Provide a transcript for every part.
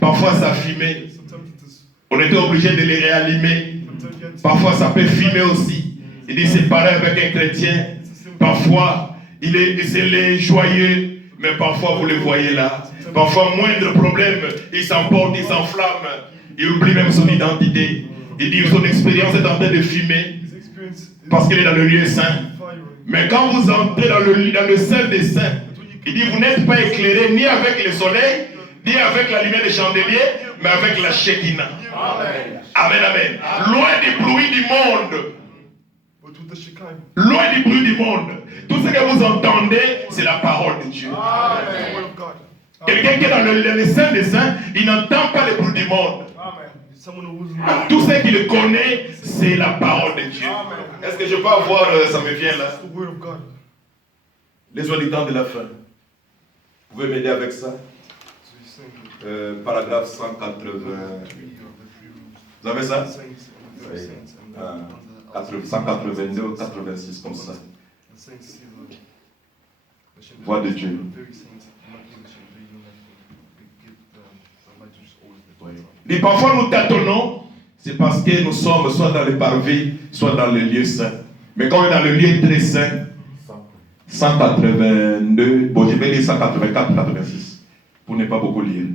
Parfois ça fumait. On était obligé de les réallumer. Parfois ça peut fumer aussi. Il dit c'est pareil avec un chrétien. Parfois il est joyeux, mais parfois vous le voyez là. Parfois moindre problème, il s'emporte, il s'enflamme. Il oublie même son identité. Il dit que son expérience est en train de fumer parce qu'il est dans le lieu saint. Mais quand vous entrez dans le Saint des Saints, il dit vous n'êtes pas éclairé ni avec le soleil, ni avec la lumière des chandeliers, mais avec la Shekinah. Amen. Amen, amen. Loin du bruit du monde. Loin du bruit du monde. Tout ce que vous entendez, c'est la parole de Dieu. Quelqu'un qui est dans le Saint des Saints, il n'entend pas le bruit du monde. Tout ce qu'il connaît, c'est la parole de Dieu. Est-ce que je peux avoir, ça me vient là, les habitants de la fin. Vous pouvez m'aider avec ça? Paragraphe 180. Vous avez ça? Oui. 182 ou 86 comme ça. Voix de Dieu. Et parfois nous tâtonnons, c'est parce que nous sommes soit dans le parvis, soit dans le lieu saint. Mais quand on est dans le lieu très saint, 182, bon je vais lire 184, 86, pour ne pas beaucoup lire.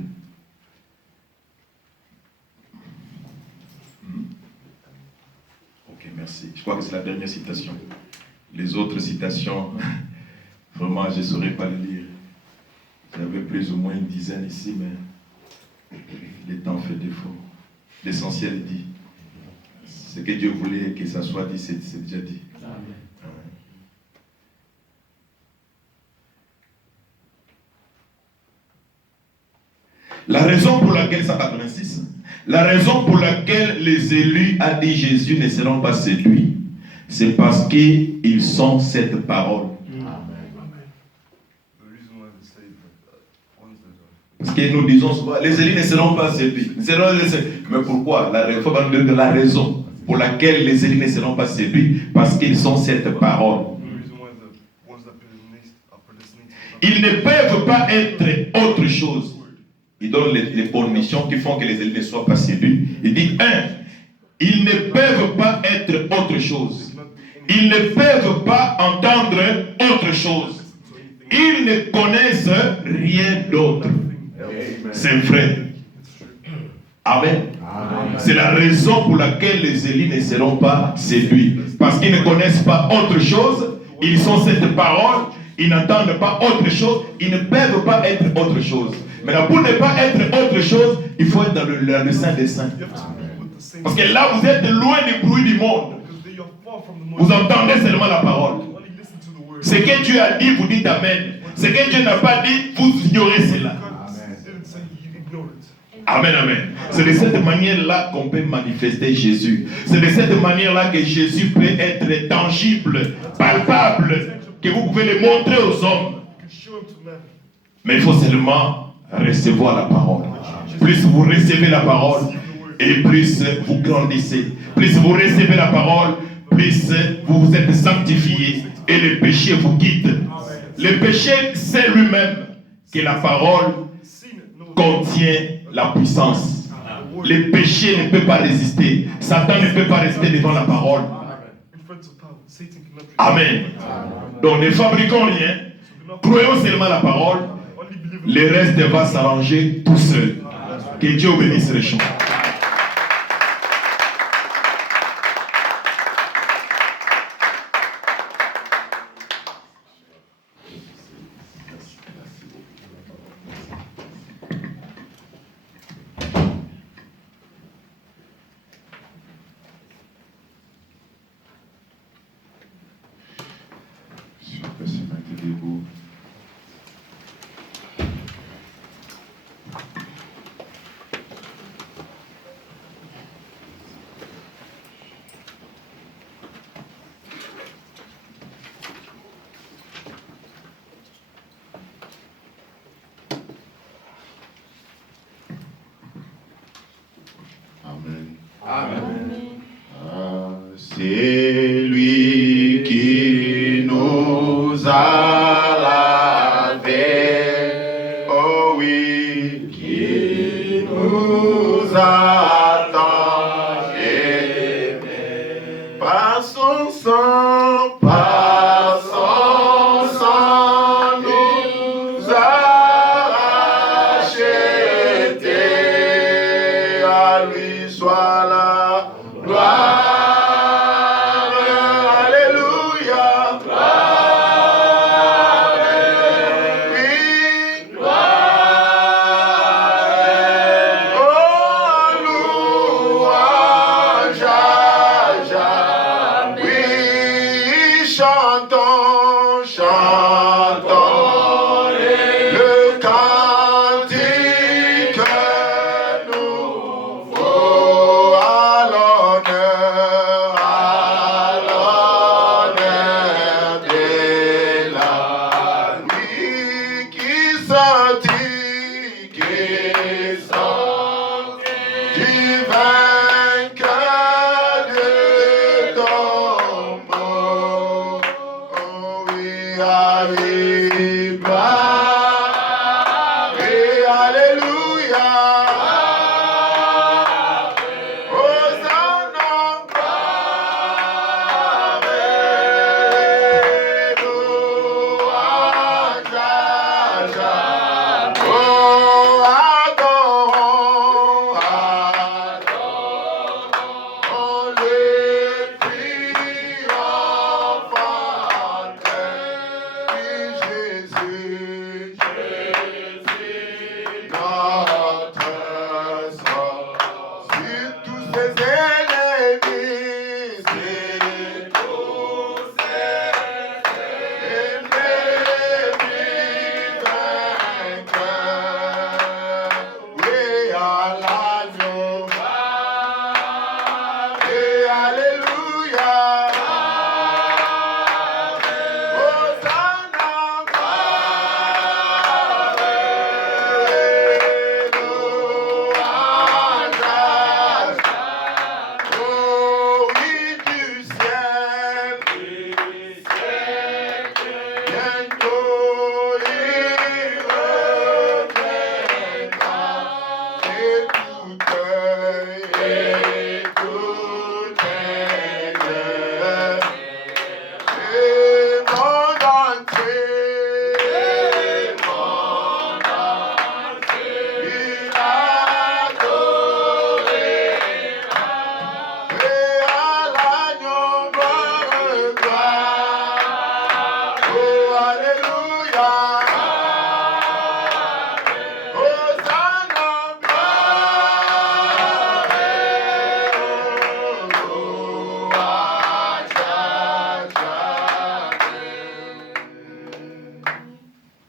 Ok, merci. Je crois que c'est la dernière citation. Les autres citations, vraiment je ne saurais pas les lire. J'avais plus ou moins une dizaine ici, mais le temps fait défaut. L'essentiel dit. Ce que Dieu voulait que ça soit dit, c'est déjà dit. Amen. La raison pour laquelle, 186, la raison pour laquelle les élus a dit Jésus ne seront pas séduits, c'est parce qu'ils sont cette parole. Parce que nous disons souvent, les élus ne seront pas séduits. Mais pourquoi? Il faut donner de la raison pour laquelle les élus ne seront pas séduits, parce qu'ils sont cette parole. Ils ne peuvent pas être autre chose. Il donne les conditions qui font que les élus ne soient pas séduits. Il dit, ils ne peuvent pas être autre chose. Ils ne peuvent pas entendre autre chose. Ils ne connaissent rien d'autre. C'est vrai. Amen. C'est la raison pour laquelle les élus ne seront pas séduits. Parce qu'ils ne connaissent pas autre chose. Ils sont cette parole. Ils n'entendent pas autre chose. Ils ne peuvent pas être autre chose. Maintenant, pour ne pas être autre chose, il faut être dans le Saint des Saints. Parce que là, vous êtes loin du bruit du monde. Vous entendez seulement la parole. Ce que Dieu a dit, vous dites Amen. Ce que Dieu n'a pas dit, vous ignorez cela. Amen, amen. C'est de cette manière-là qu'on peut manifester Jésus. C'est de cette manière-là que Jésus peut être tangible, palpable, que vous pouvez le montrer aux hommes. Mais il faut seulement recevoir la parole. Plus vous recevez la parole, et plus vous grandissez. Plus vous recevez la parole, plus vous vous êtes sanctifiés et le péché vous quitte. Le péché sait lui-même que la parole contient la puissance. Le péché ne peut pas résister. Satan ne peut pas résister devant la parole. Amen. Donc ne fabriquons rien. Croyons seulement la parole. Le reste va s'arranger tout seul. Que Dieu bénisse les choses. C'est lui qui nous a lavés, oh oui, qui nous attend. Par son sang, nous a rachetés. À lui soit la gloire.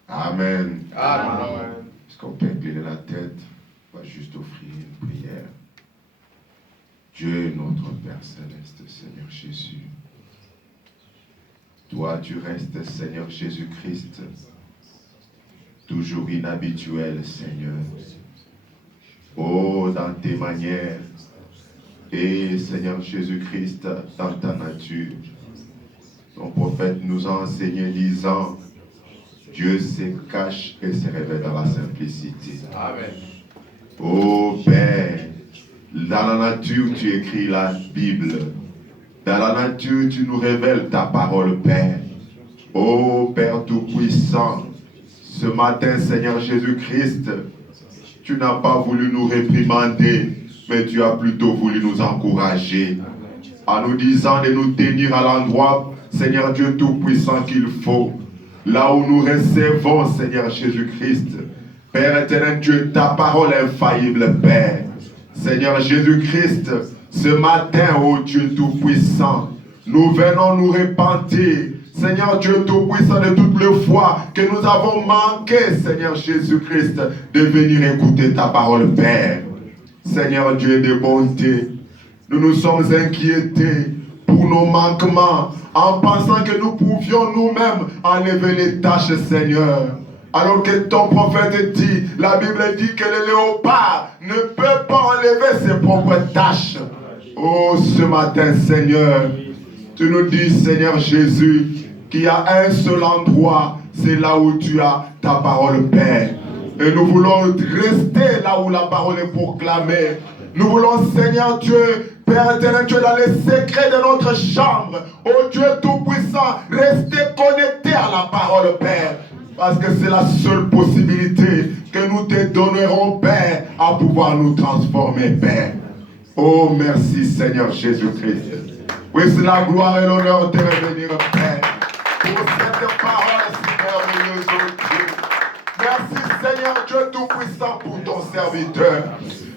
Amen. Amen. Est-ce qu'on peut incliner la tête? On va juste offrir une prière. Dieu, notre Père Céleste, Seigneur Jésus. Toi, tu restes, Seigneur Jésus-Christ, toujours inhabituel, Seigneur. Oh, dans tes manières, et Seigneur Jésus-Christ, dans ta nature. Ton prophète nous a enseigné disant, Dieu se cache et se révèle dans la simplicité. Amen. Oh Père, dans la nature tu écris la Bible. Dans la nature tu nous révèles ta parole, Père. Oh Père Tout-Puissant, ce matin, Seigneur Jésus-Christ, tu n'as pas voulu nous réprimander, mais tu as plutôt voulu nous encourager, en nous disant de nous tenir à l'endroit, Seigneur Dieu Tout-Puissant, qu'il faut. Là où nous recevons, Seigneur Jésus-Christ. Père éternel Dieu, ta parole infaillible, Père. Seigneur Jésus-Christ, ce matin, ô Dieu Tout-Puissant, nous venons nous repentir, Seigneur Dieu Tout-Puissant, de toutes les fois que nous avons manqué, Seigneur Jésus-Christ, de venir écouter ta parole, Père. Seigneur Dieu de bonté, nous nous sommes inquiétés pour nos manquements, en pensant que nous pouvions nous-mêmes enlever les tâches, Seigneur. Alors que ton prophète dit, la Bible dit que le léopard ne peut pas enlever ses propres tâches. Oh, ce matin, Seigneur, tu nous dis, Seigneur Jésus, qu'il y a un seul endroit, c'est là où tu as ta parole, Père. Et nous voulons rester là où la parole est proclamée. Nous voulons, Seigneur Dieu, Père éternel, Dieu, dans les secrets de notre chambre, oh Dieu Tout-Puissant, rester connecté à la parole, Père. Parce que c'est la seule possibilité que nous te donnerons, Père, à pouvoir nous transformer, Père. Oh, merci, Seigneur Jésus-Christ. Oui, c'est la gloire et l'honneur de revenir, Père, pour cette parole si merveilleuse, oh Dieu. Merci, Seigneur Dieu Tout-Puissant, pour ton serviteur.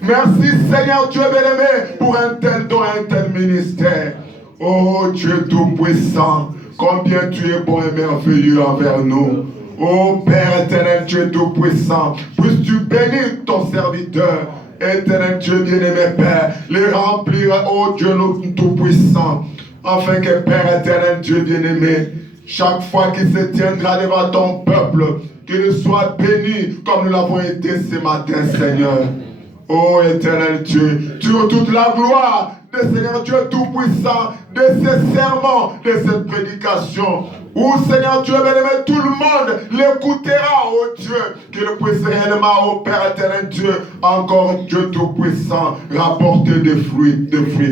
Merci, Seigneur Dieu bien-aimé, pour un tel don, un tel ministère. Oh, Dieu Tout-Puissant, combien tu es bon et merveilleux envers nous. Oh Père éternel, Dieu Tout-Puissant, puisses-tu bénir ton serviteur, éternel Dieu bien-aimé Père, les remplir, oh Dieu Tout-Puissant, afin que Père éternel, Dieu bien-aimé, chaque fois qu'il se tiendra devant ton peuple, qu'il soit béni comme nous l'avons été ce matin, Seigneur. Oh éternel Dieu, tu as toute la gloire de Seigneur Dieu Tout-Puissant, de ces sermons, de cette prédication. Où Seigneur Dieu bien-aimé, tout le monde l'écoutera, oh Dieu, qu'il puisse réellement, oh Père éternel Dieu, encore Dieu Tout-Puissant, rapporter des fruits,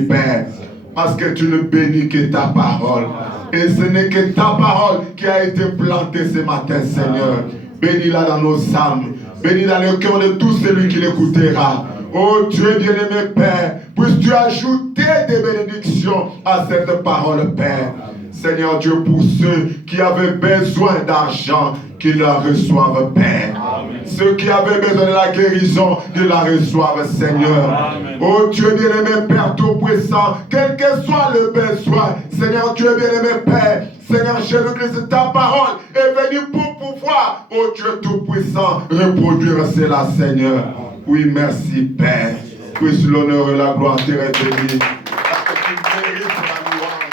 Père. Parce que tu ne bénis que ta parole. Et ce n'est que ta parole qui a été plantée ce matin, Seigneur. Bénis-la dans nos âmes. Bénis dans le cœur de tout celui qui l'écoutera. Oh Dieu bien-aimé Père, puisses-tu ajouter des bénédictions à cette parole, Père. Seigneur Dieu, pour ceux qui avaient besoin d'argent, qu'ils la reçoivent, Père. Amen. Ceux qui avaient besoin de la guérison, qu'ils la reçoivent, Seigneur. Amen. Oh Dieu bien-aimé Père Tout-Puissant, quel que soit le besoin, Seigneur Dieu bien-aimé Père, Seigneur Jésus-Christ, ta parole est venue pour pouvoir, oh Dieu Tout-Puissant, reproduire cela, Seigneur. Oui, merci, Père. Puisse l'honneur et la gloire te revenir. Parce que tu mérites la louange,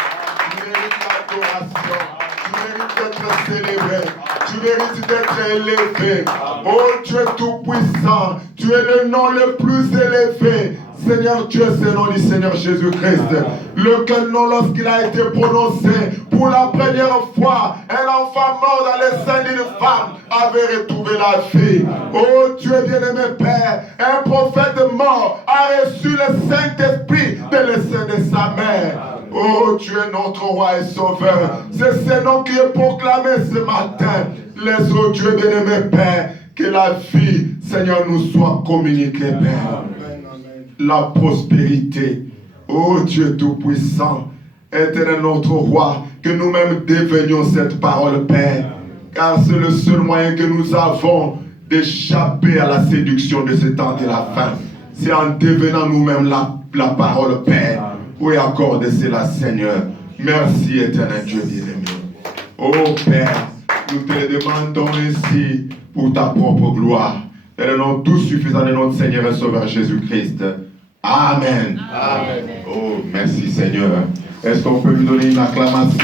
tu mérites l'adoration, tu mérites d'être célébré, tu mérites d'être élevé. Oh Dieu Tout-Puissant, tu es le nom le plus élevé. Seigneur Dieu, c'est le nom du Seigneur Jésus-Christ. Lequel nom, lorsqu'il a été prononcé pour la première fois, un enfant mort dans les seins d'une femme avait retrouvé la vie. Oh Dieu bien-aimé Père, un prophète mort a reçu le Saint-Esprit de le sein de sa mère. Oh Dieu, notre roi et sauveur, c'est ce nom qui est proclamé ce matin. Laisse, oh Dieu bien-aimé Père, que la vie, Seigneur, nous soit communiquée, Père. La prospérité, oh Dieu Tout-Puissant, éternel notre roi, que nous-mêmes devenions cette parole, Père, car c'est le seul moyen que nous avons d'échapper à la séduction de ce temps de la fin. C'est en devenant nous-mêmes la parole, Père. Oui, accorde cela, Seigneur. Merci, éternel Dieu bien-aimé. Oh Père, nous te le demandons ainsi pour ta propre gloire. Et le nom tout suffisant de notre Seigneur et Sauveur Jésus-Christ. Amen. Amen. Oh, merci Seigneur. Est-ce qu'on peut lui donner une acclamation?